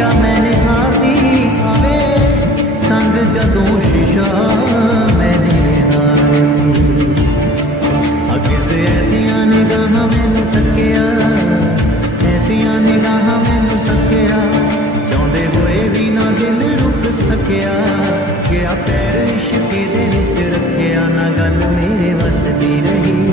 ਸ਼ੀਸ਼ਾ ਮੈਨੇ ਹਾਸੀ ਆਵੇ ਸੰਗ ਜਦੋਂ ਸ਼ੀਸ਼ਾ ਮੈਨੇ ਹਾਸੀ ਅੱਗੇ ਸੇ ਐਸੀਆਂ ਨਿਗਾਹਾਂ ਮੈਨੂੰ ਤੱਕਿਆ ਐਸੀਆਂ ਨਿਗਾਹਾਂ ਮੈਨੂੰ ਤੱਕਿਆ ਚਾਹੁੰਦੇ ਹੋਏ ਵੀ ਨਾ ਦਿਲ ਰੁਕ ਸਕਿਆ ਗਿਆ ਪੈਰ ਇਸ਼ਕ ਦੇ ਵਿੱਚ ਰੱਖਿਆ ਨਾ ਗੱਲ ਮੇਰੇ ਵੱਸ ਦੀ ਰਹੀ